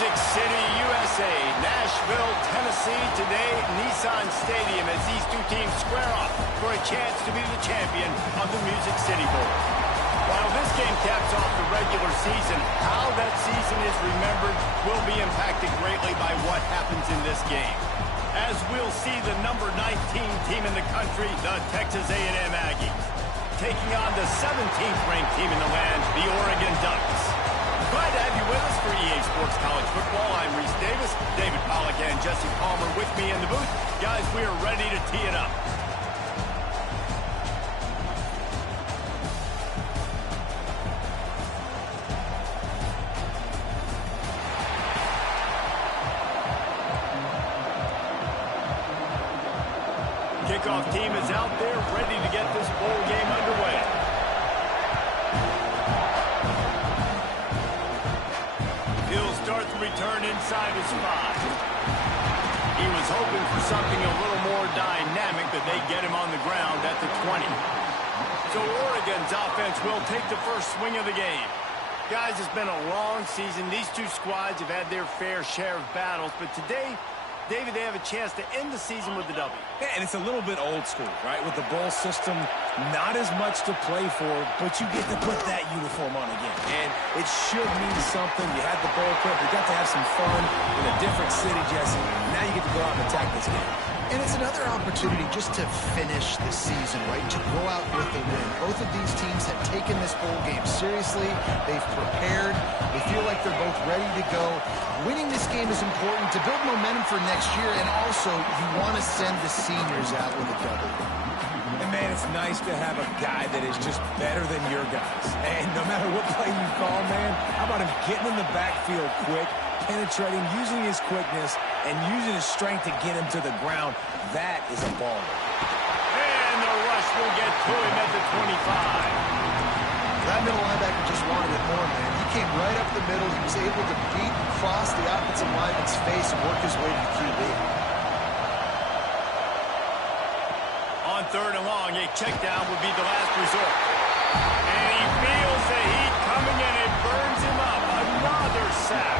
Music City, USA, Nashville, Tennessee. Today, Nissan Stadium as these two teams square off for a chance to be the champion of the Music City Bowl. While this game caps off the regular season, how that season is remembered will be impacted greatly by what happens in this game. As we'll see the number 19 team in the country, the Texas A&M Aggies, taking on the 17th ranked team in the land, the Oregon Ducks. Glad to have you with us for EA Sports College Football. I'm Reese Davis, David Pollack and Jesse Palmer with me in the booth. Guys, we are ready to tee it up. Kickoff team is out there, ready to get this bowl game underway. He'll start the return inside his 5. He was hoping for something a little more dynamic, but they get him on the ground at the 20. So Oregon's offense will take the first swing of the game. Guys, it's been a long season. These two squads have had their fair share of battles, but today, David, they have a chance to end the season with a W. Yeah, and it's a little bit old school, right? With the bowl system, not as much to play for, but you get to put that uniform on again. And it should mean something. You had the bowl prep. You got to have some fun in a different city, Jesse. Now you get to go out and attack this game. And it's another opportunity just to finish the season, right? To go out with a win. Both of these teams have taken this bowl game seriously. They've prepared. They feel like they're both ready to go. Winning this game is important to build momentum for next year, and also you want to send the seniors out with a W. And, man, it's nice to have a guy that is just better than your guys. And no matter what play you call, man, how about him getting in the backfield quick, penetrating, using his quickness, and using his strength to get him to the ground. That is a ball. And the rush will get to him at the 25. That middle linebacker just wanted it more, man. He came right up the middle. He was able to beat across the offensive lineman's face and work his way to the QB. On 3rd and long, a check down would be the last resort. And he feels the heat coming and it burns him up. Another sack.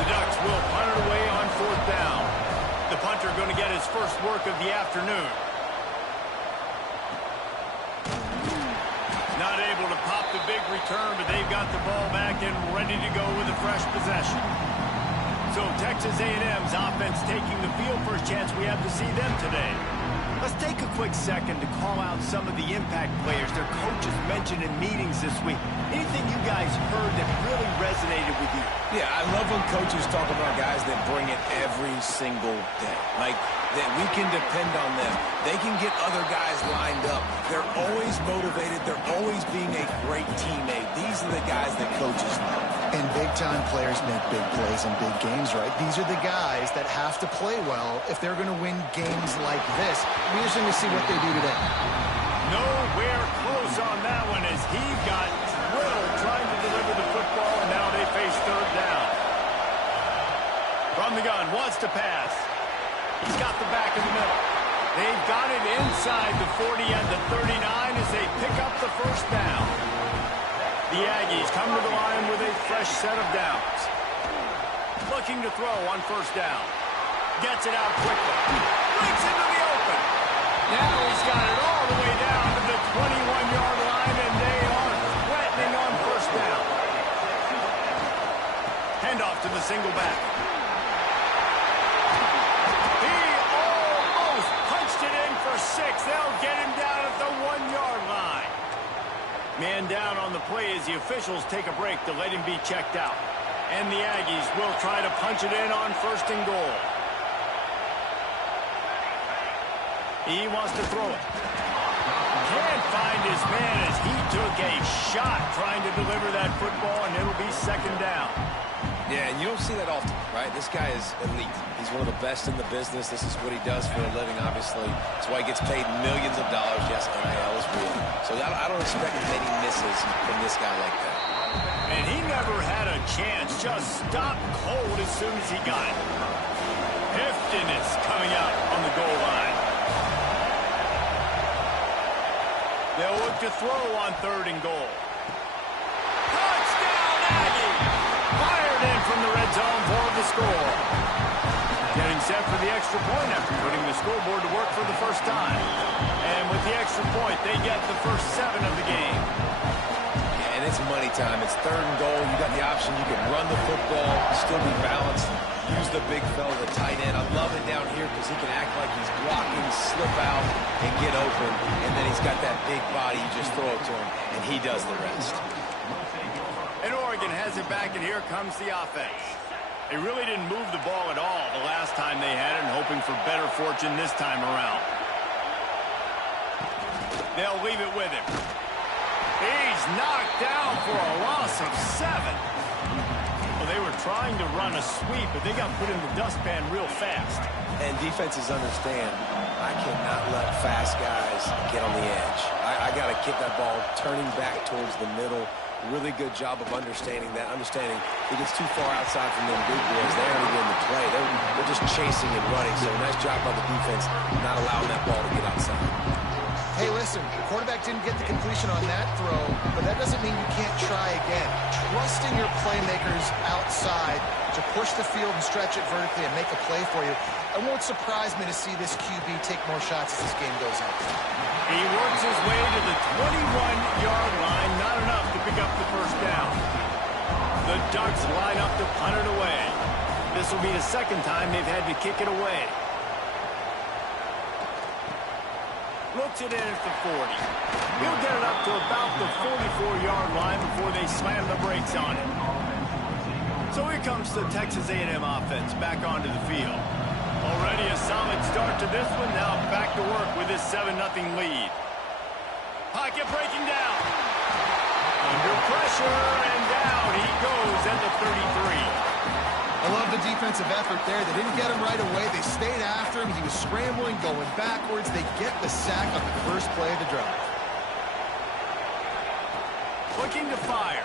The Ducks will punt it away on 4th down. The punter going to get his first work of the afternoon. Not able to pop the big return, but they've got the ball back and ready to go with a fresh possession. So Texas A&M's offense taking the field. First chance we have to see them today. Let's take a quick second to call out some of the impact players their coaches mentioned in meetings this week. Anything you guys heard that really resonated with you? Yeah, I love when coaches talk about guys that bring it every single day. Like, that we can depend on them. They can get other guys lined up. They're always motivated. They're always being a great teammate. These are the guys that coaches love. And big-time players make big plays in big games, right? These are the guys that have to play well if they're going to win games like this. We're just going to see what they do today. Nowhere close on that one as he got drilled trying to deliver the football, and now they face 3rd down. From the gun, wants to pass. He's got the back in the middle. They've got it inside the 40 and the 39 as they pick up the first down. The Aggies come to the line with a fresh set of downs. Looking to throw on 1st down. Gets it out quickly. Breaks into the open. Now he's got it all the way down to the 21-yard line, and they are threatening on 1st down. Handoff to the single back. He almost punched it in for 6. They'll get him down at the 1-yard line. Man down on the play as the officials take a break to let him be checked out. And the Aggies will try to punch it in on 1st and goal. He wants to throw it. Can't find his man as he took a shot trying to deliver that football, and it'll be 2nd down. Yeah, and you don't see that often, right? This guy is elite. He's one of the best in the business. This is what he does for a living, obviously. That's why he gets paid millions of dollars. Yes, NIL is real. So I don't expect many misses from this guy like that. And he never had a chance. Just stopped cold as soon as he got it. Heftiness coming out on the goal line. They'll look to throw on 3rd and goal. Touchdown, Aggie! Fired in from the red zone for score. Getting set for the extra point after putting the scoreboard to work for the first time. And with the extra point, they get the first 7 of the game. Yeah, and it's money time. It's 3rd and goal. You got the option. You can run the football, still be balanced, use the big fella, the tight end. I love it down here because he can act like he's blocking, slip out, and get open. And then he's got that big body. You just throw it to him, and he does the rest. And Oregon has it back, and here comes the offense. They really didn't move the ball at all the last time they had it, and hoping for better fortune this time around. They'll leave it with him. He's knocked down for a loss of 7. Well, they were trying to run a sweep, but they got put in the dustpan real fast. And defenses understand, I cannot let fast guys get on the edge. I got to kick that ball turning back towards the middle. Really good job of understanding that. Understanding if he gets too far outside from them big boys, they aren't even in the play. They're just chasing and running. So nice job by the defense not allowing that ball to get outside. Hey, listen, the quarterback didn't get the completion on that throw, but that doesn't mean you can't try again. Trusting your playmakers outside to push the field and stretch it vertically and make a play for you. It won't surprise me to see this QB take more shots as this game goes on. He works his way to the 21-yard line, not enough to pick up the first down. The Ducks line up to punt it away. This will be the second time they've had to kick it away. Looks it in at the 40. He'll get it up to about the 44-yard line before they slam the brakes on it. So here comes the Texas A&M offense back onto the field. Already a solid start to this one. Now back to work with this 7-0 lead. Pocket breaking down. Under pressure, and down he goes at the 33. I love the defensive effort there. They didn't get him right away. They stayed after him. He was scrambling, going backwards. They get the sack on the first play of the drive. Looking to fire.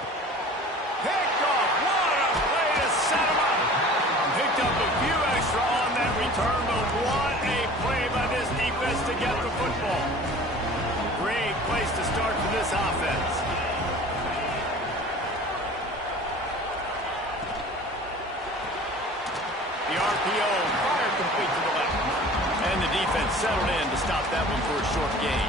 Picked off. What a play to set him up. Picked up a few extra on that return, but what a play by this defense to get the football. Great place to start for this offense. The RPO, fire complete to the left. And the defense settled in to stop that one for a short gain.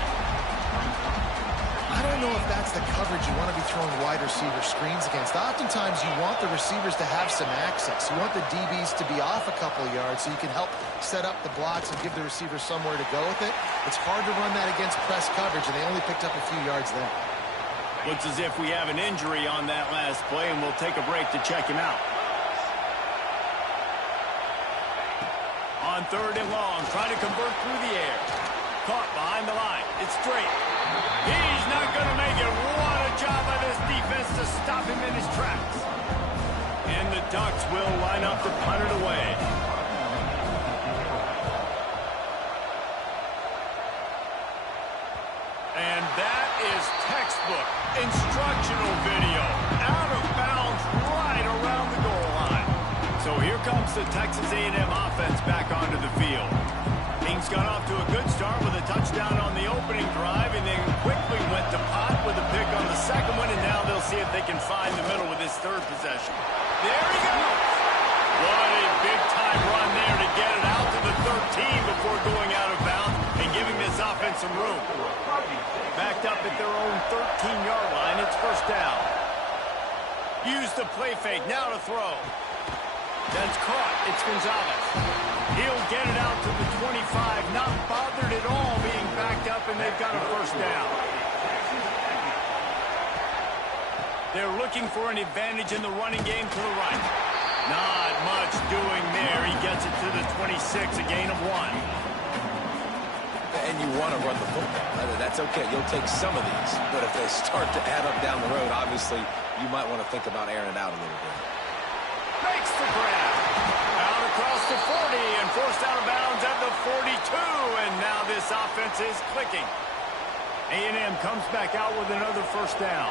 I don't know if that's the coverage you want to be throwing wide receiver screens against. Oftentimes you want the receivers to have some access. You want the DBs to be off a couple of yards so you can help set up the blocks and give the receivers somewhere to go with it. It's hard to run that against press coverage, and they only picked up a few yards there. Looks as if we have an injury on that last play, and we'll take a break to check him out. On 3rd and long, trying to convert through the air. Caught behind the line. It's straight. He's not going to make it. What a job by this defense to stop him in his tracks. And the Ducks will line up to punt it away. And that is textbook instructional video. Out of bounds right around the goal line. So here comes the Texas A&M offense back onto the field. Kings got off to a good start with a touchdown on the opening drive, and then quickly went to pot with a pick on the second one, and now they'll see if they can find the middle with this 3rd possession. There he goes! What a big-time run there to get it out to the 13 before going out of bounds and giving this offense some room. Backed up at their own 13-yard line, it's first down. Use the play fake, now to throw. That's caught. It's Gonzalez. He'll get it out to the 25, not bothered at all being backed up, and they've got a first down. They're looking for an advantage in the running game to the right. Not much doing there. He gets it to the 26, a gain of 1. And you want to run the football. That's okay. You'll take some of these. But if they start to add up down the road, obviously, you might want to think about airing it out a little bit. Makes the grab. Out across the 40 and forced out of bounds at the 42. And now this offense is clicking. A&M comes back out with another first down.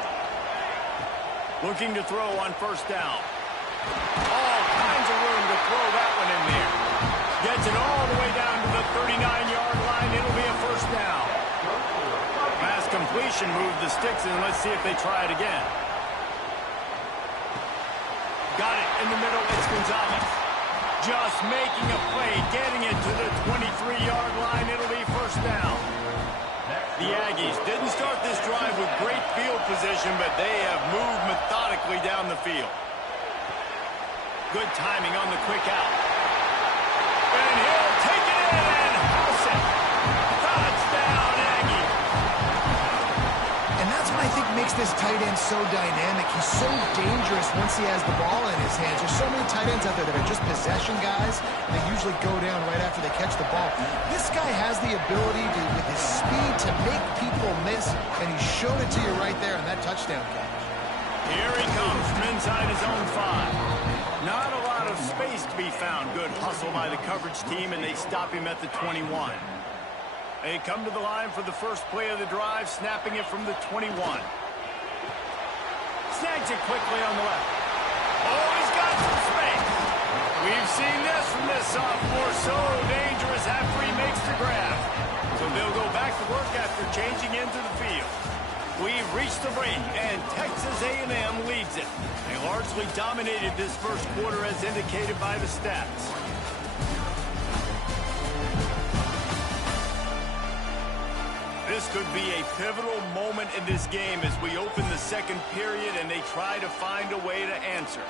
Looking to throw on first down. All kinds of room to throw that one in there. Gets it all the way down to the 39-yard line. It'll be a first down. Pass completion, move the sticks, and let's see if they try it again. Got it in the middle. It's Gonzalez. just making a play, getting it to the 23-yard line. It'll be first down. The Aggies didn't start this drive with great field position, but they have moved methodically down the field. Good timing on the quick out. And he'll take it in and house it. Touchdown, Aggie. And that's what I think makes this tight end so dynamic. He's so dangerous once he has the ball in his hands. There's so many tight ends out there that are just possession guys. They usually go down right after they catch the ball. This guy has the ability to, with his speed, to make people miss, and he showed it to you right there in that touchdown catch. Here he comes from inside his own 5. Not a lot of space to be found. Good hustle by the coverage team, and they stop him at the 21. They come to the line for the first play of the drive, snapping it from the 21. Snags it quickly on the left. Oh, he's got some space. We've seen this from this sophomore. So dangerous after he makes the grab. So they'll go back to work after changing into the field. We've reached the break, and Texas A&M leads it. They largely dominated this first quarter as indicated by the stats. This could be a pivotal moment in this game as we open the second period and they try to find a way to answer.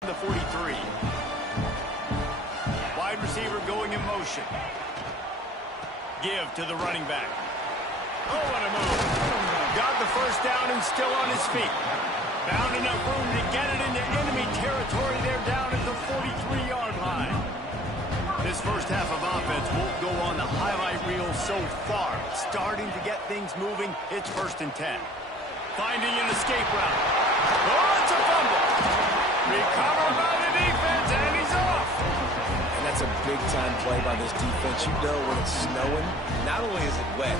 The 43. Wide receiver going in motion. Give to the running back. Oh, what a move. Got the first down and still on his feet. Found enough room to get it into enemy territory. They're down at the 43-yard line. This first half of offense won't go on the highlight reel so far. Starting to get things moving. It's 1st and 10. Finding an escape route. Oh, it's a fumble. Recovered by the defense, and he's off. And that's a big-time play by this defense. You know when it's snowing, not only is it wet,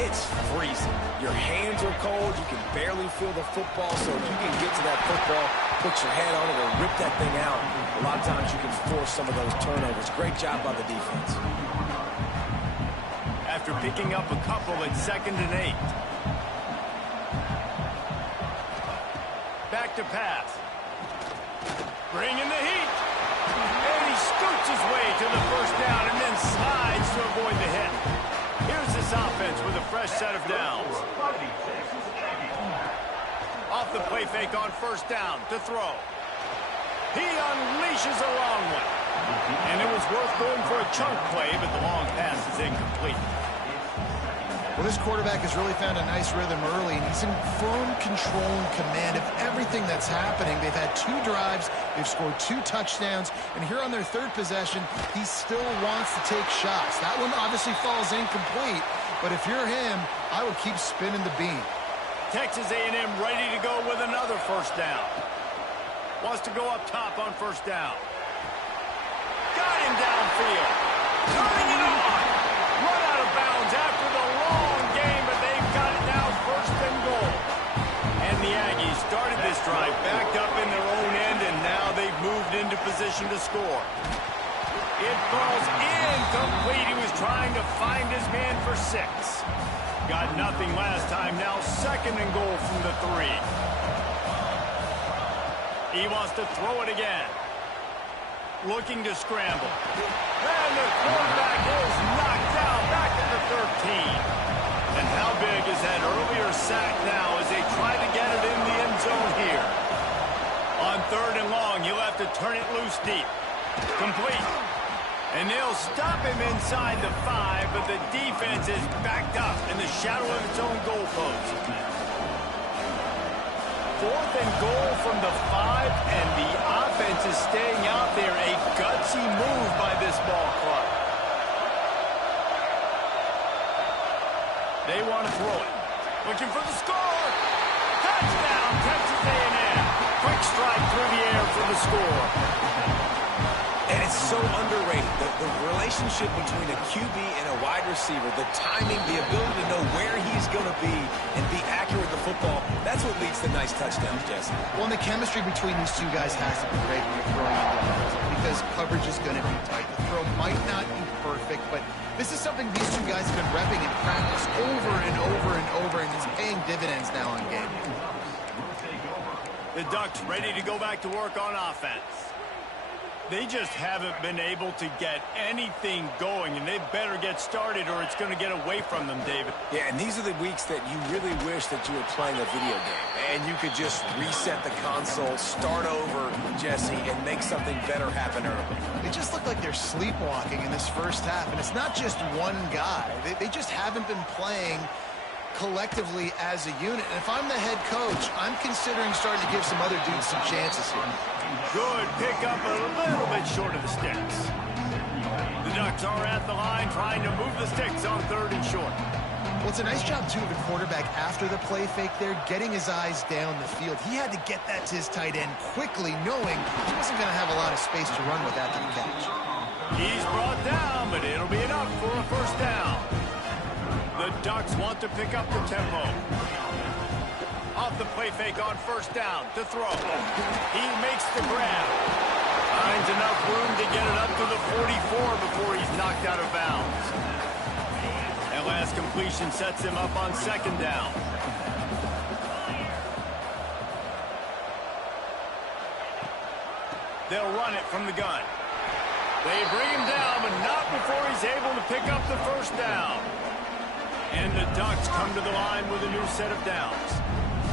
it's freezing. Your hands are cold. You can barely feel the football. So if you can get to that football, put your head on it, or rip that thing out, a lot of times you can force some of those turnovers. Great job by the defense. After picking up a couple at 2nd and 8. Back to pass. Bringing the heat. And he scoots his way to the first down and then slides to avoid the hit. Here's this offense with a fresh set of downs. Off the play fake on 1st down to throw. He unleashes a long one. And it was worth going for a chunk play, but the long pass is incomplete. Well, this quarterback has really found a nice rhythm early, and he's in firm control and command of everything that's happening. They've had 2 drives, they've scored 2 touchdowns, and here on their 3rd possession, he still wants to take shots. That one obviously falls incomplete, but if you're him, I would keep spinning the beam. Texas A&M ready to go with another 1st down. Wants to go up top on 1st down. Got him downfield. Turning it on. Run out of bounds after the long game, but they've got it now 1st and goal. And the Aggies started this drive backed up in their own end, and now they've moved into position to score. It falls incomplete. He was trying to find his man for 6. Got nothing last time. Now 2nd and goal from the 3. He wants to throw it again. Looking to scramble. And the quarterback is knocked down back at the 13. And how big is that earlier sack now as they try to get it in the end zone here? On 3rd and long, he'll have to turn it loose deep. Complete. And they'll stop him inside the 5, but the defense is backed up in the shadow of its own goalpost. 4th and goal from the 5, and the offense is staying out there. A gutsy move by this ball club. They want to throw it. Looking for the score. Touchdown, Texas A&M. Quick strike through the air for the score. And it's so underrated. The relationship between a QB and a wide receiver, the timing, the ability to know where he's going to be and be accurate with the football, that's what leads to nice touchdowns, Jesse. Well, and the chemistry between these two guys has to be great when you're throwing into the because coverage is going to be tight. The throw might not be perfect, but this is something these two guys have been repping in practice over and over and over, and it's paying dividends now on game. The Ducks ready to go back to work on offense. They just haven't been able to get anything going, and they better get started or it's going to get away from them, David. Yeah, and these are the weeks that you really wish that you were playing a video game, and you could just reset the console, start over, Jesse, and make something better happen early. They just look like they're sleepwalking in this first half, and it's not just one guy. They just haven't been playing collectively as a unit. And if I'm the head coach, I'm considering starting to give some other dudes some chances here. Good pick up a little bit short of the sticks. The Ducks are at the line trying to move the sticks on 3rd and short. Well, it's a nice job, too, of the quarterback after the play fake there, getting his eyes down the field. He had to get that to his tight end quickly, knowing he wasn't going to have a lot of space to run with after the catch. He's brought down, but it'll be enough for a first down. The Ducks want to pick up the tempo. Off the play fake on 1st down to throw. He makes the grab. Finds enough room to get it up to the 44 before he's knocked out of bounds. That last completion sets him up on 2nd down. They'll run it from the gun. They bring him down, but not before he's able to pick up the 1st down. And the Ducks come to the line with a new set of downs.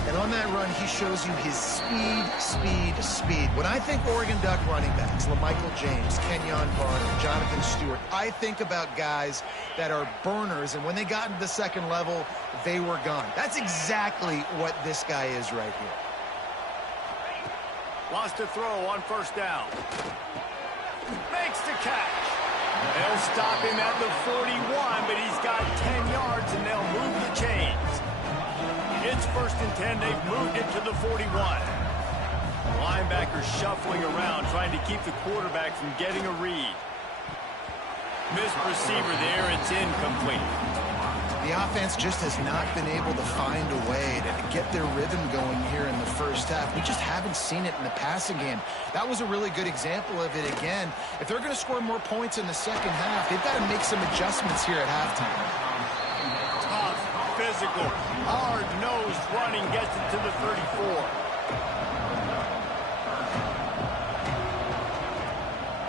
And on that run, he shows you his speed. When I think Oregon Duck running backs, LaMichael James, Kenyon Barner, Jonathan Stewart, I think about guys that are burners, and when they got into the 2nd level, they were gone. That's exactly what this guy is right here. Lost to throw on 1st down. Makes the catch. They'll stop him at the 41, but he's got 10 yards, and they'll move the chains. It's 1st and 10. They've moved it to the 41. Linebackers shuffling around, trying to keep the quarterback from getting a read. Missed receiver there. It's incomplete. The offense just has not been able to find a way to get their rhythm going here in the first half. We just haven't seen it in the passing game. That was a really good example of it again. If they're going to score more points in the second half, they've got to make some adjustments here at halftime. Tough, physical, hard-nosed running gets it to the 34.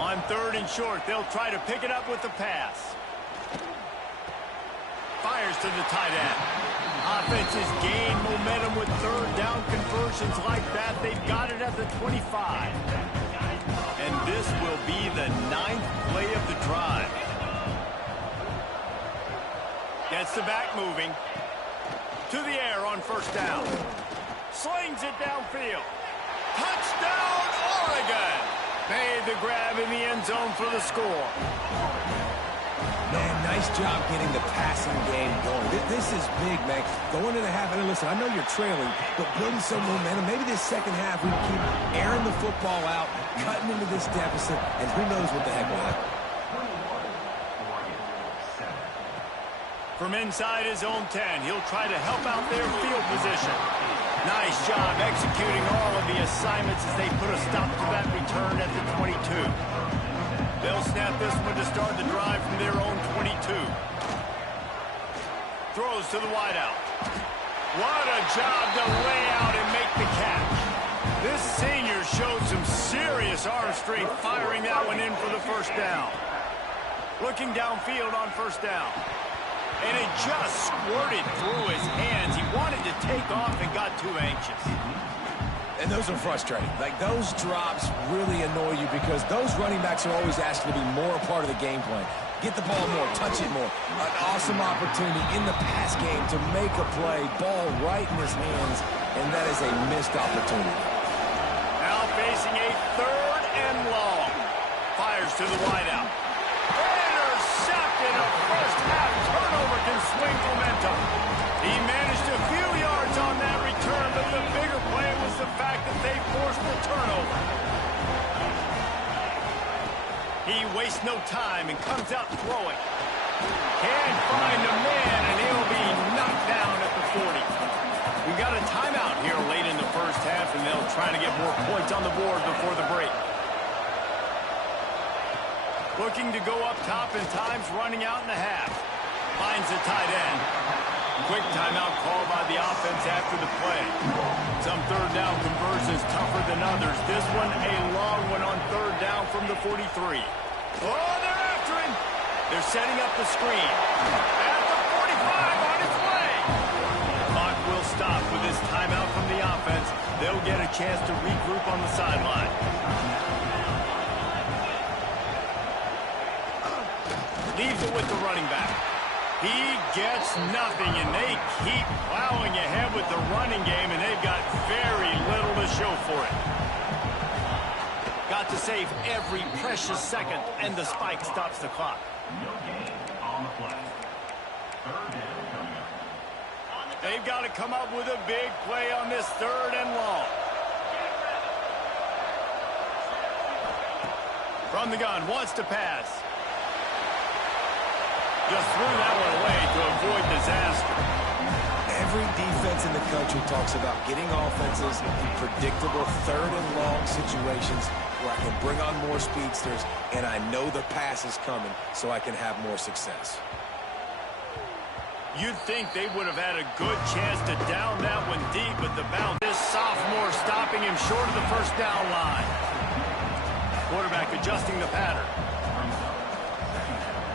On 3rd and short, they'll try to pick it up with the pass. Fires to the tight end. Offenses gain momentum with 3rd down conversions like that. They've got it at the 25. And this will be the 9th play of the drive. Gets the back moving. To the air on 1st down. Slings it downfield. Touchdown, Oregon! Made the grab in the end zone for the score. Man, nice job getting the passing game going. This is big, man. Going into the half, and listen, I know you're trailing, but building some momentum. Maybe this second half we can keep airing the football out, cutting into this deficit, and who knows what the heck will happen. From inside his own 10, he'll try to help out their field position. Nice job executing all of the assignments as they put a stop to that return at the 22. They'll snap this one to start the drive from their own 22. Throws to the wideout. What a job to lay out and make the catch. This senior showed some serious arm strength firing that one in for the 1st down. Looking downfield on 1st down. And it just squirted through his hands. He wanted to take off and got too anxious. And those are frustrating. Like, those drops really annoy you because those running backs are always asking to be more a part of the game plan. Get the ball more, touch it more. An awesome opportunity in the pass game to make a play, ball right in his hands, and that is a missed opportunity. Now facing a 3rd and long. Fires to the wideout. Intercepted. A first half turnover can swing momentum. He managed a few yards on that return, but the bigger play was the fact that they forced the turnover. He wastes no time and comes out throwing. Can't find a man, and he'll be knocked down at the 40. We got a timeout here late in the first half, and they'll try to get more points on the board before the break. Looking to go up top, and time's running out in the half. Finds the tight end. Quick timeout call by the offense after the play. Some third down conversions tougher than others. This one a long one on third down from the 43. Oh, they're after him. They're setting up the screen. At the 45 on its way. Clock will stop with this timeout from the offense. They'll get a chance to regroup on the sideline. Leaves it with the running back. He gets nothing, and they keep plowing ahead with the running game, and they've got very little to show for it. Got to save every precious second, and the spike stops the clock. No gain on the play. Third down coming up. They've got to come up with a big play on this third and long. From the gun, wants to pass. Just threw that one away to avoid disaster. Every defense in the country talks about getting offenses in predictable third and long situations where I can bring on more speedsters and I know the pass is coming so I can have more success. You'd think they would have had a good chance to down that one deep, but the bounce. This sophomore stopping him short of the first down line. Quarterback adjusting the pattern.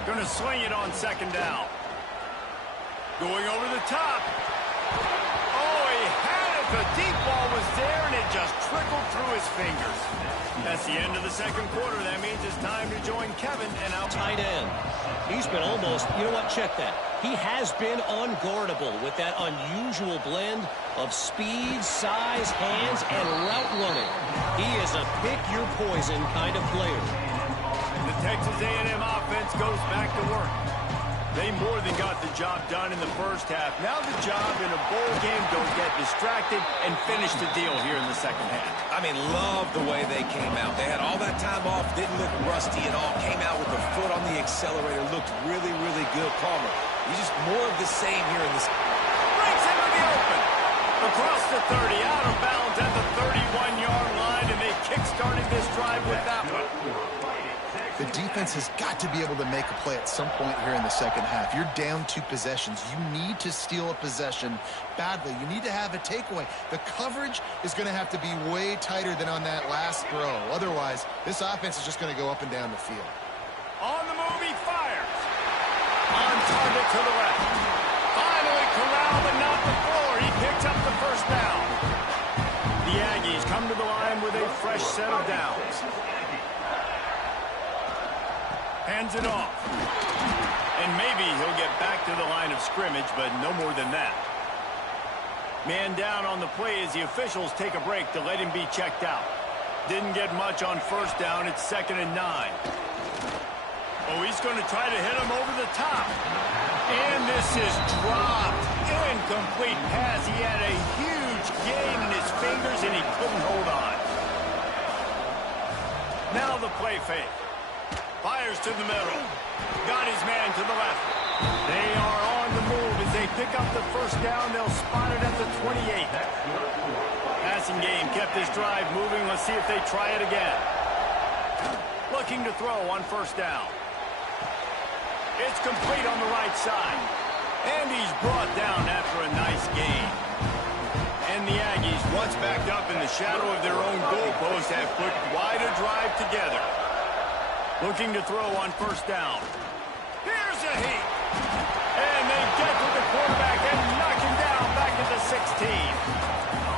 Going to swing it on second down. Going over the top. Oh, he had it. The deep ball was there, and it just trickled through his fingers. That's the end of the second quarter. That means it's time to join Kevin and out. Tight end. He's been almost, you know what, check that. He has been unguardable with that unusual blend of speed, size, hands, and route running. He is a pick-your-poison kind of player. The Texas A&M offense goes back to work. They more than got the job done in the first half. Now the job in a bowl game, don't get distracted and finish the deal here in the second half. I mean, love the way they came out. They had all that time off, didn't look rusty at all, came out with the foot on the accelerator, looked really, really good. Palmer, he's just more of the same here in this. Breaks into the open. Across the 30, out of bounds at the 31-yard line, and they kick-started this drive with that one. The defense has got to be able to make a play at some point here in the second half. You're down 2 possessions. You need to steal a possession badly. You need to have a takeaway. The coverage is going to have to be way tighter than on that last throw. Otherwise, this offense is just going to go up and down the field. On the move, he fires. On target to the left. Finally corralled, but not before. He picks up the first down. The Aggies come to the line with a fresh set of downs. Hands it off. And maybe he'll get back to the line of scrimmage, but no more than that. Man down on the play as the officials take a break to let him be checked out. Didn't get much on first down. It's 2nd and 9. Oh, he's going to try to hit him over the top. And this is dropped. Incomplete pass. He had a huge gain in his fingers, and he couldn't hold on. Now the play fake. Fires to the middle. Got his man to the left. They are on the move as they pick up the first down. They'll spot it at the 28. Passing game kept this drive moving. Let's see if they try it again. Looking to throw on first down. It's complete on the right side. And he's brought down after a nice gain. And the Aggies, once backed up in the shadow of their own goalpost, have put quite a drive together. Looking to throw on first down. Here's a heat. And they get to the quarterback and knock him down back at the 16.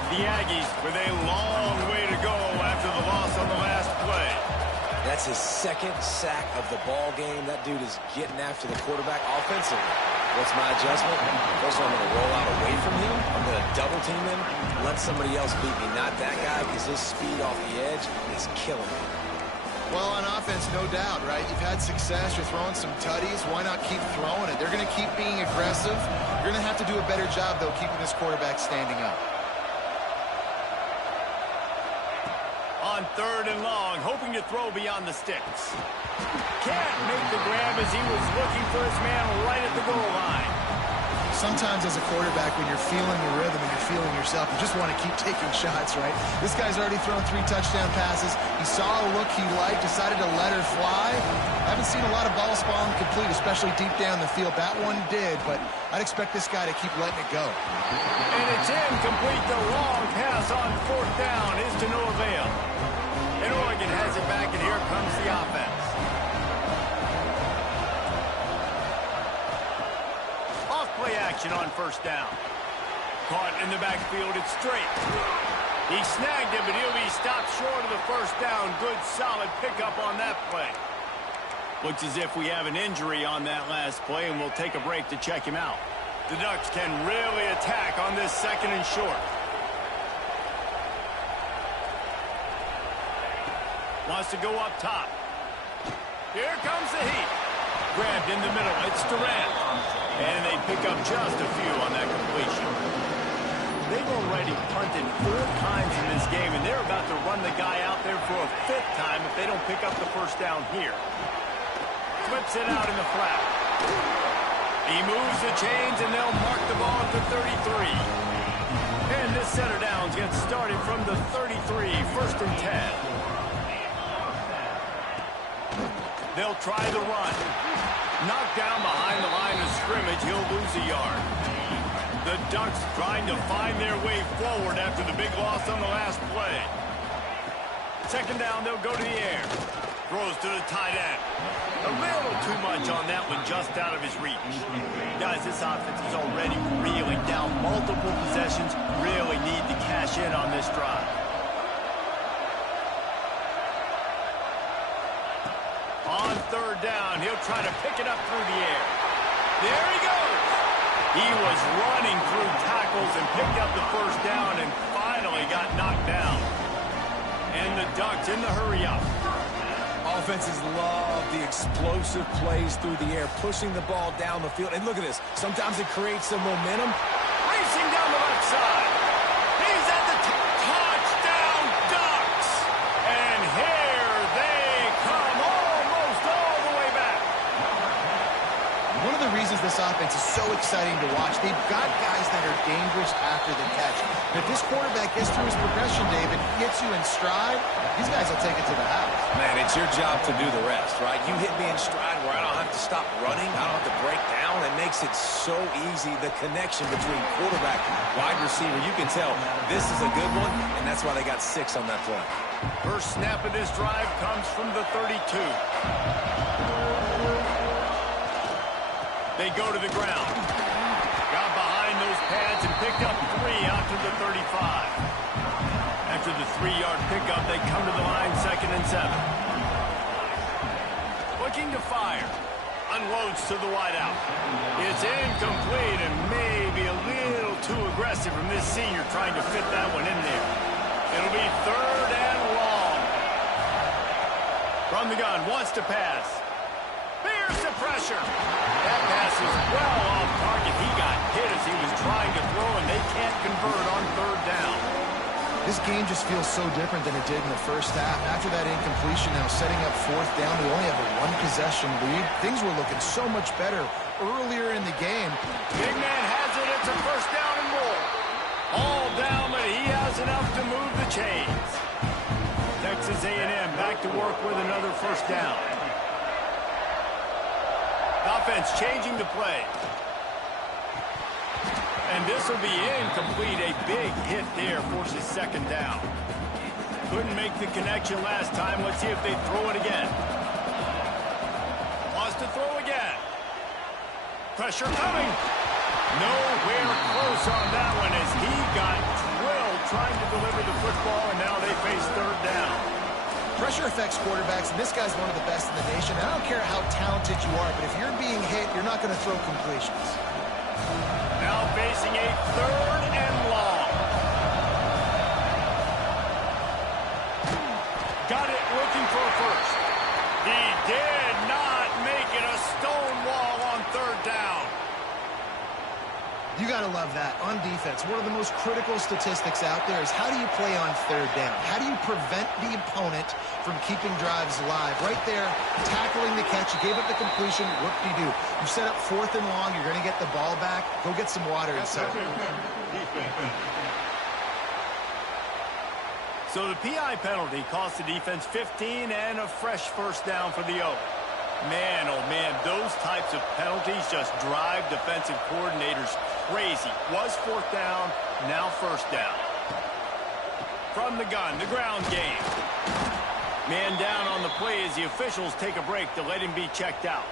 The Aggies with a long way to go after the loss on the last play. That's his 2nd sack of the ball game. That dude is getting after the quarterback offensively. What's my adjustment? First I'm going to roll out away from him. I'm going to double team him. Let somebody else beat me, not that guy, because his speed off the edge is killing me. Well, on offense, no doubt, right? You've had success. You're throwing some tutties. Why not keep throwing it? They're going to keep being aggressive. You're going to have to do a better job, though, keeping this quarterback standing up. On 3rd and long, hoping to throw beyond the sticks. Can't make the grab as he was looking for his man right at the goal line. Sometimes as a quarterback, when you're feeling the rhythm and you're feeling yourself, you just want to keep taking shots, right? This guy's already thrown 3 touchdown passes. He saw a look he liked, decided to let her fly. I haven't seen a lot of balls falling complete, especially deep down the field. That one did, but I'd expect this guy to keep letting it go. And it's incomplete. The long pass on 4th down is to no avail. And Oregon has it back, and here comes the offense. Off-play action on 1st down. Caught in the backfield, it's straight. He snagged it, but he'll be stopped short of the 1st down. Good, solid pickup on that play. Looks as if we have an injury on that last play, and we'll take a break to check him out. The Ducks can really attack on this 2nd and short. Wants to go up top. Here comes the heat. Grabbed in the middle. It's Durant. And they pick up just a few on that completion. They've already punted 4 times in this game, and they're about to run the guy out there for a 5th time if they don't pick up the 1st down here. Flips it out in the flat. He moves the chains, and they'll mark the ball at the 33. And this center downs gets started from the 33, 1st and 10. They'll try the run. Knocked down behind the line of scrimmage, he'll lose a yard. The Ducks trying to find their way forward after the big loss on the last play. 2nd down, they'll go to the air. Throws to the tight end. A little too much on that one, just out of his reach. Guys, this offense is already reeling down multiple possessions. Really need to cash in on this drive. On 3rd down, he'll try to pick it up through the air. There he goes. He was running through tackles and picked up the 1st down and finally got knocked down. And the Ducks in the hurry-up. Offenses love the explosive plays through the air, pushing the ball down the field. And look at this. Sometimes it creates some momentum. Racing down the left side. He's at the touchdown, Ducks. And here they come, almost all the way back. One of the reasons this offense is so exciting to watch, they've got guys that are dangerous after the catch. And if this quarterback gets through his progression, David, gets you in stride, these guys will take it to the house. Man, it's your job to do the rest, right? You hit me in stride where I don't have to stop running. I don't have to break down. It makes it so easy, the connection between quarterback, wide receiver. You can tell this is a good one, and that's why they got 6 on that play. First snap of this drive comes from the 32. They go to the ground. Got behind those pads and picked up 3 out to the 35. After the 3-yard pickup, they come to the line, 2nd and 7. Looking to fire. Unloads to the wideout. It's incomplete and maybe a little too aggressive from this senior trying to fit that one in there. It'll be 3rd and long. From the gun, wants to pass. Fears the pressure. That pass is well off target. He got hit as he was trying to throw, and they can't convert on 3rd down. This game just feels so different than it did in the first half. After that incompletion, now setting up 4th down, we only have a 1-possession lead. Things were looking so much better earlier in the game. Big man has it. It's a 1st down and more. All down, but he has enough to move the chains. Texas A&M back to work with another 1st down. Offense changing the play. And this will be incomplete. A big hit there forces 2nd down. Couldn't make the connection last time. Let's see if they throw it again. Wants to throw again. Pressure coming. Nowhere close on that one as he got drilled trying to deliver the football, and now they face 3rd down. Pressure affects quarterbacks, and this guy's one of the best in the nation. I don't care how talented you are, but if you're being hit, you're not going to throw completions. Now facing a 3rd and long. Got it looking for a 1st. He did not make it. A stone wall on 3rd down. You got to love that. On defense, one of the most critical statistics out there is how do you play on third down? How do you prevent the opponent from keeping drives alive? Right there, tackling the catch. You gave up the completion. What do? You set up 4th and long. You're going to get the ball back. Go get some water inside. So the PI penalty cost the defense 15 and a fresh first down for the O. Man, oh man, those types of penalties just drive defensive coordinators crazy. Was 4th down, now first down. From the gun, the ground game. Man down on the play as the officials take a break to let him be checked out.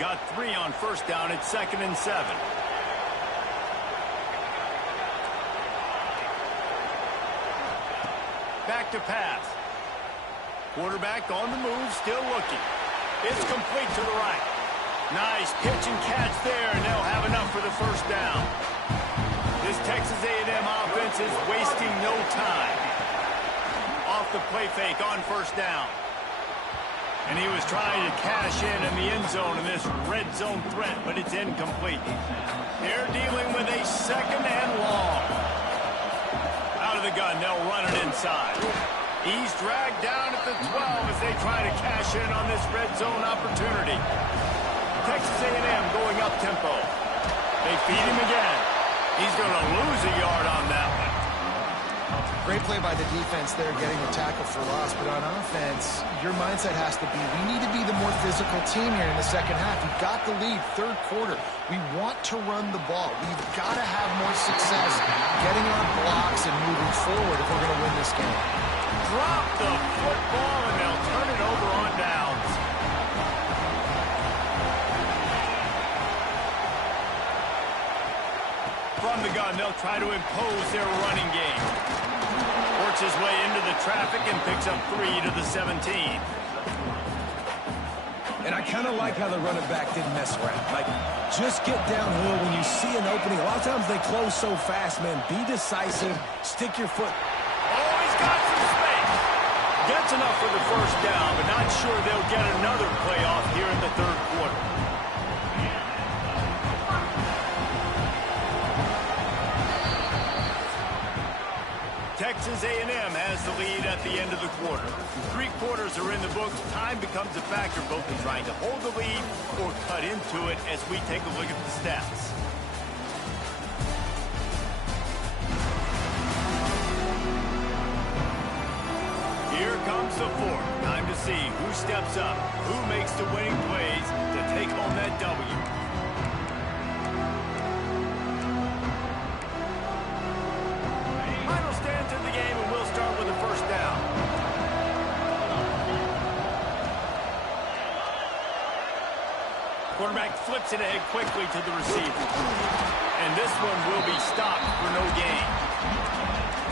Got 3 on first down at 2nd and 7. Back to pass. Quarterback on the move, still looking. It's complete to the right. Nice pitch and catch there, and they'll have enough for the first down. This Texas A&M offense is wasting no time. Off the play fake on first down. And he was trying to cash in the end zone in this red zone threat, but it's incomplete. They're dealing with a 2nd and long. Out of the gun, they'll run it inside. He's dragged down at the 12 as they try to cash in on this red zone opportunity. Texas A&M going up tempo. They feed him again. He's going to lose a yard on that one. Great play by the defense there, getting the tackle for loss. But on offense, your mindset has to be, we need to be the more physical team here in the second half. We've got the lead, 3rd quarter. We want to run the ball. We've got to have more success getting our blocks and moving forward if we're going to win this game. Drop the football, and they'll turn it over on downs. From the gun, they'll try to impose their running game. Works his way into the traffic and picks up 3 to the 17. And I kind of like how the running back didn't mess around. Like, just get downhill when you see an opening. A lot of times they close so fast, man. Be decisive. Stick your foot. Oh, he's got some space. Gets enough for the first down, but not sure they'll get another playoff here in the 3rd quarter. Texas A&M has the lead at the end of the quarter. 3 quarters are in the books. Time becomes a factor both in trying to hold the lead or cut into it as we take a look at the stats. Here comes the 4th. Time to see who steps up, who makes the winning plays to take home that W. Final stand to the game, and we'll start with a first down. Quarterback flips it ahead quickly to the receiver. And this one will be stopped for no gain.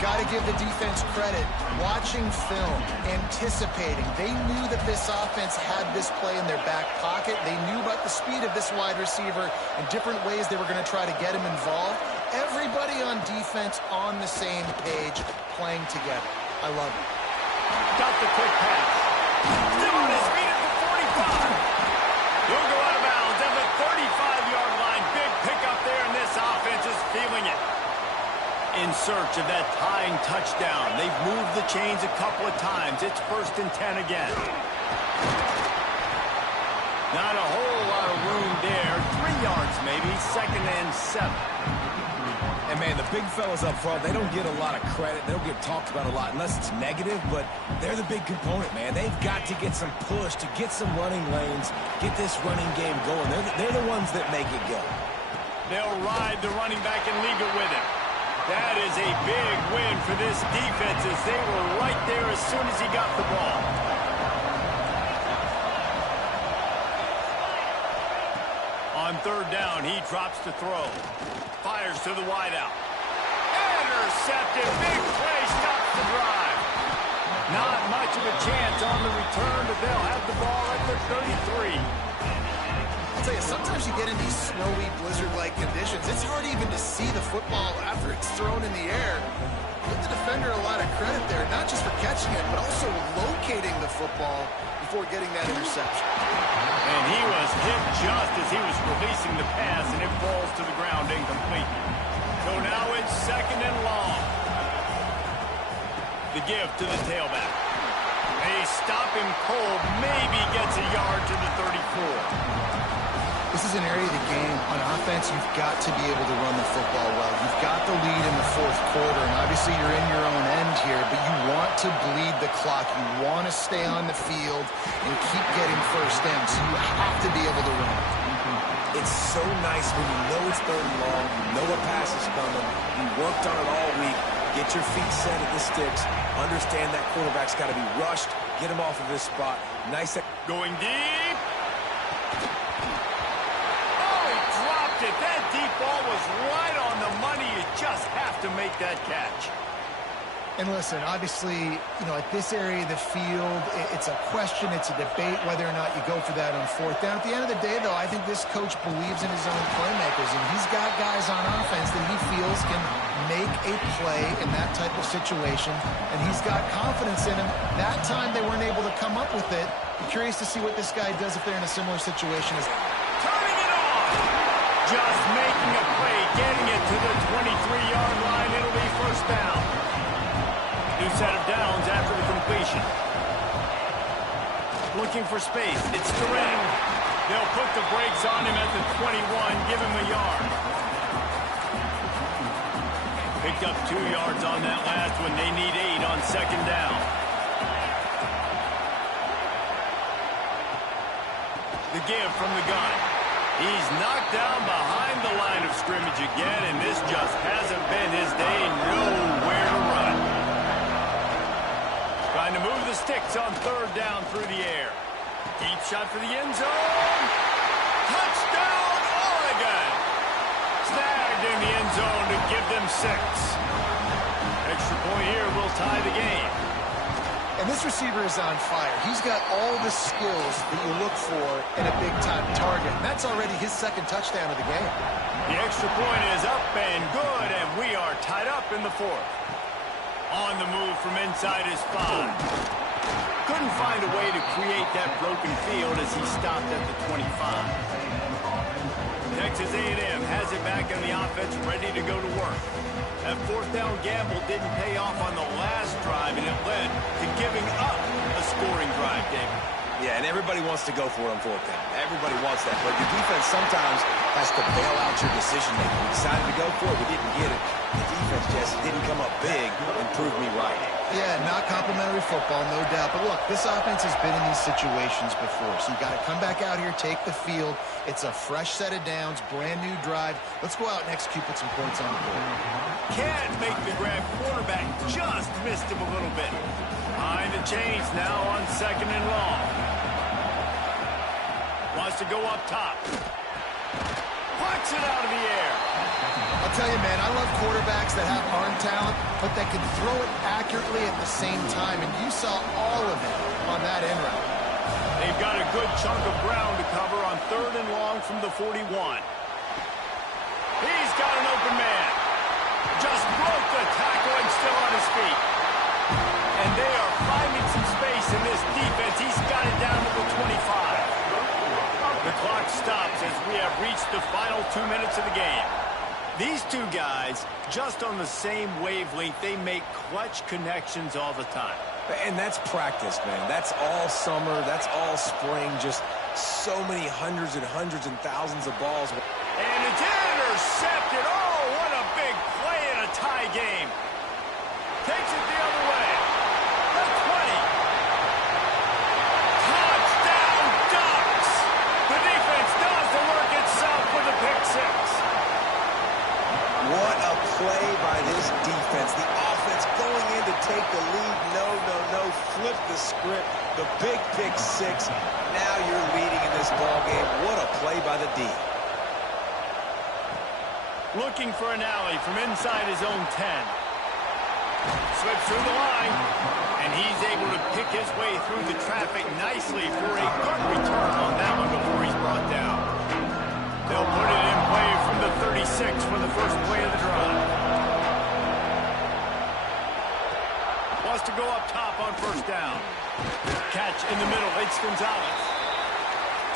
Got to give the defense credit. Watching film, anticipating. They knew that this offense had this play in their back pocket. They knew about the speed of this wide receiver and different ways they were going to try to get him involved. Everybody on defense on the same page, playing together. I love it. Got the quick pass. Still on his feet at the 45. He'll go out of bounds at the 35-yard line. Big pickup there, and this offense is feeling it. In search of that tying touchdown. They've moved the chains a couple of times. It's 1st and 10 again. Not a whole lot of room there. 3 yards maybe. 2nd and 7. And, man, the big fellas up front, they don't get a lot of credit. They don't get talked about a lot unless it's negative, but they're the big component, man. They've got to get some push, to get some running lanes, get this running game going. They're the ones that make it go. They'll ride the running back and leave it with him. That is a big win for this defense as they were right there as soon as he got the ball. On 3rd down, he drops to throw. Fires to the wideout. Intercepted. Big play stops the drive. Not much of a chance on the return, but they'll have the ball at the 33. I'll tell you, sometimes you get in these snowy, blizzard-like conditions. It's hard even to see the football after it's thrown in the air. Give the defender a lot of credit there, not just for catching it, but also locating the football. before getting that interception. And he was hit just as he was releasing the pass, and it falls to the ground incomplete. So now it's 2nd and long. The give to the tailback. They stop him cold, maybe gets a yard to the 34. This is an area of the game. On offense, you've got to be able to run the football well. You've got the lead in the 4th quarter, and obviously you're in your own end here, but you want to bleed the clock. You want to stay on the field and keep getting first downs. So you have to be able to run. It's so nice when you know it's 3rd and long, you know a pass is coming, you worked on it all week, get your feet set at the sticks, understand that quarterback's got to be rushed, get him off of this spot. Nice. Going deep. That deep ball was right on the money. You just have to make that catch. And listen, obviously, at this area of the field, it's a question, it's a debate whether or not you go for that on 4th down. At the end of the day, though, I think this coach believes in his own playmakers, and he's got guys on offense that he feels can make a play in that type of situation, and he's got confidence in him. That time they weren't able to come up with it. Be curious to see what this guy does if they're in a similar situation. Turning it on! Just making a play, getting it to the 23-yard line. It'll be 1st down. New set of downs after the completion. Looking for space. It's Duran. They'll put the brakes on him at the 21, give him a yard. Picked up 2 yards on that last one. They need 8 on 2nd down. The give from the gun. He's knocked down behind the line of scrimmage again, and this just hasn't been his day. Nowhere to run. Trying to move the sticks on 3rd down through the air. Deep shot for the end zone. Touchdown, Oregon! Snagged in the end zone to give them 6. Extra point here will tie the game. And this receiver is on fire. He's got all the skills that you look for in a big-time target. And that's already his 2nd touchdown of the game. The extra point is up and good, and we are tied up in the 4th. On the move from inside his 5. Couldn't find a way to create that broken field as he stopped at the 25. Texas A&M has it back on the offense, ready to go to work. That 4th down gamble didn't pay off on the last drive, and it led to giving up a scoring drive, David. Yeah, and everybody wants to go for it on 4th down. Everybody wants that, but the defense sometimes has to bail out your decision-making. We decided to go for it, we didn't get it. The defense, Jesse, didn't come up big and prove me right. Yeah, not complimentary football, no doubt. But look, this offense has been in these situations before, so you got to come back out here, take the field. It's a fresh set of downs, brand new drive. Let's go out and execute, put some points on the board. Can't make the grab. Quarterback just missed him a little bit. Behind the chains now on 2nd and long. Wants to go up top. Puts it out of the air. I'll tell you, man, I love quarterbacks that have arm talent, but that can throw it accurately at the same time, and you saw all of it on that end route. They've got a good chunk of ground to cover on 3rd and long from the 41. He's got an open man. Just broke the tackle and still on his feet. And they are finding some space in this defense. He's got it down to the 25. The clock stops as we have reached the final 2 minutes of the game. These two guys, just on the same wavelength, they make clutch connections all the time. And that's practice, man. That's all summer. That's all spring. Just so many hundreds and thousands of balls. And it's intercepted. Oh, what a big play in a tie game. Takes it the other way. The 20. Touchdown, Ducks. The defense does the work itself with a pick 6. What a play by this defense. The offense going in to take the lead. No. Flip the script. The big pick 6. Now you're leading in this ball game. What a play by the D. Looking for an alley from inside his own 10. Slips through the line. And he's able to pick his way through the traffic nicely for a good return on that one before he's brought down. They'll put it in play from the 36 for the first play of the drive. Wants to go up top on 1st down. Catch in the middle. It's Gonzalez.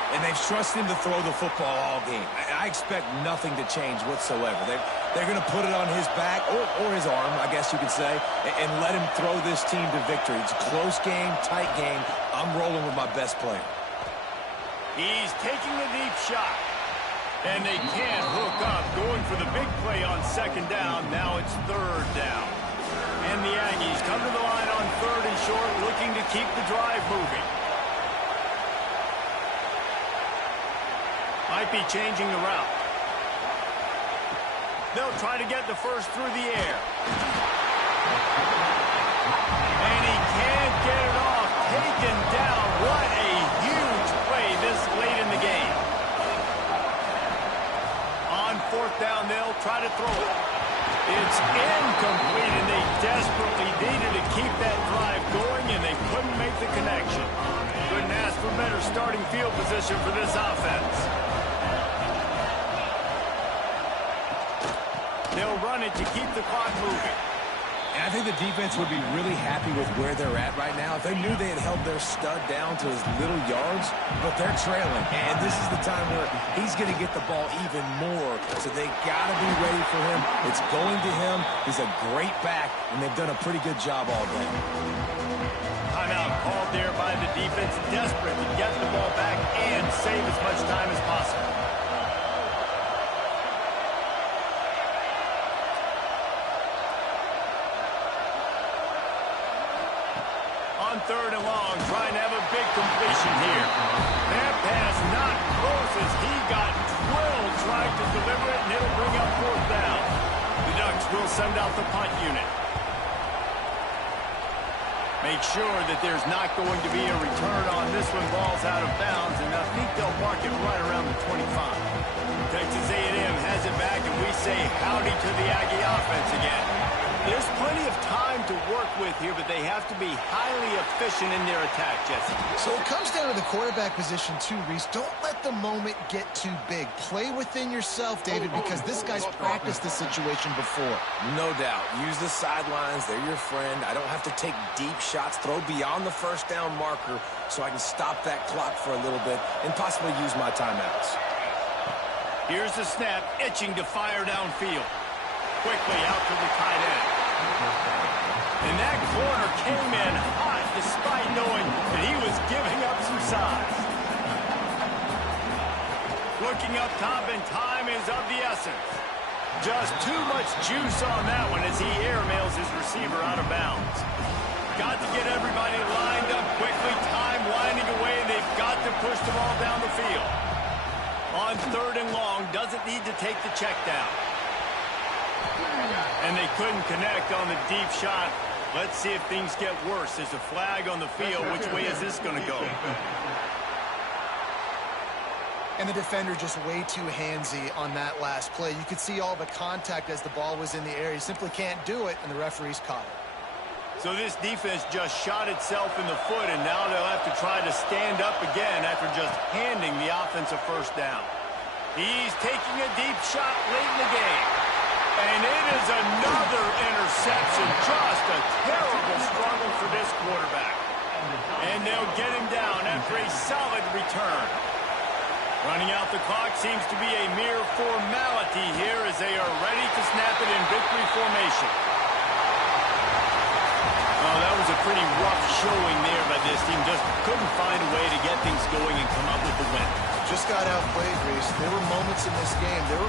And they've trusted him to throw the football all game. I expect nothing to change whatsoever. They're going to put it on his back, or his arm, I guess you could say, and let him throw this team to victory. It's a close game, tight game. I'm rolling with my best player. He's taking a deep shot. And they can't hook up. Going for the big play on second down. Now it's third down. And the Aggies come to the line on third and short, looking to keep the drive moving. Might be changing the route. They'll try to get the first through the air. And he can't get it off. Taken down. What a huge play this late in the game. On fourth down, they'll try to throw it. It's incomplete, and they desperately needed to keep that drive going, and they couldn't make the connection. Couldn't ask for better starting field position for this offense. They'll run it to keep the clock moving. And I think the defense would be really happy with where they're at right now. If they knew they had held their stud down to his little yards, but they're trailing. And this is the time where he's going to get the ball even more. So they got to be ready for him. It's going to him. He's a great back, and they've done a pretty good job all day. Timeout called there by the defense, desperate to get the ball back and save as much time as possible. On third and long, trying to have a big completion here. That pass not close as he got drilled trying to deliver it, and it'll bring up fourth down. The Ducks will send out the punt unit. Make sure that there's not going to be a return on this one. Ball's out of bounds, and I think they'll mark it right around the 25. Texas A&M has it back, and we say howdy to the Aggie offense again. There's plenty of time to work with here, but they have to be highly efficient in their attack, Jesse. So it comes down to the quarterback position too, Reese. Don't let the moment get too big. Play within yourself, David, because this guy's practiced this situation before. No doubt. Use the sidelines. They're your friend. I don't have to take deep shots, throw beyond the first down marker so I can stop that clock for a little bit and possibly use my timeouts. Here's the snap, itching to fire downfield. Quickly out to the tight end. And that corner came in hot despite knowing that he was giving up some size. Looking up top, and time is of the essence. Just too much juice on that one as he airmails his receiver out of bounds. Got to get everybody lined up quickly, time winding away, and they've got to push the ball down the field. On third and long, doesn't need to take the check down. And they couldn't connect on the deep shot. Let's see if things get worse. There's a flag on the field. Which way is this going to go? And the defender just way too handsy on that last play. You could see all the contact as the ball was in the air. He simply can't do it, and the referees caught it. So this defense just shot itself in the foot, and now they'll have to try to stand up again after just handing the offense a first down. He's taking a deep shot late in the game. And it is another interception. Just a terrible struggle for this quarterback. And they'll get him down after a solid return. Running out the clock seems to be a mere formality here as they are ready to snap it in victory formation. Oh, that was a pretty rough showing there by this team. Just couldn't find a way to get things going and come up with the win. Just got outplayed, Reese. There were moments in this game. There were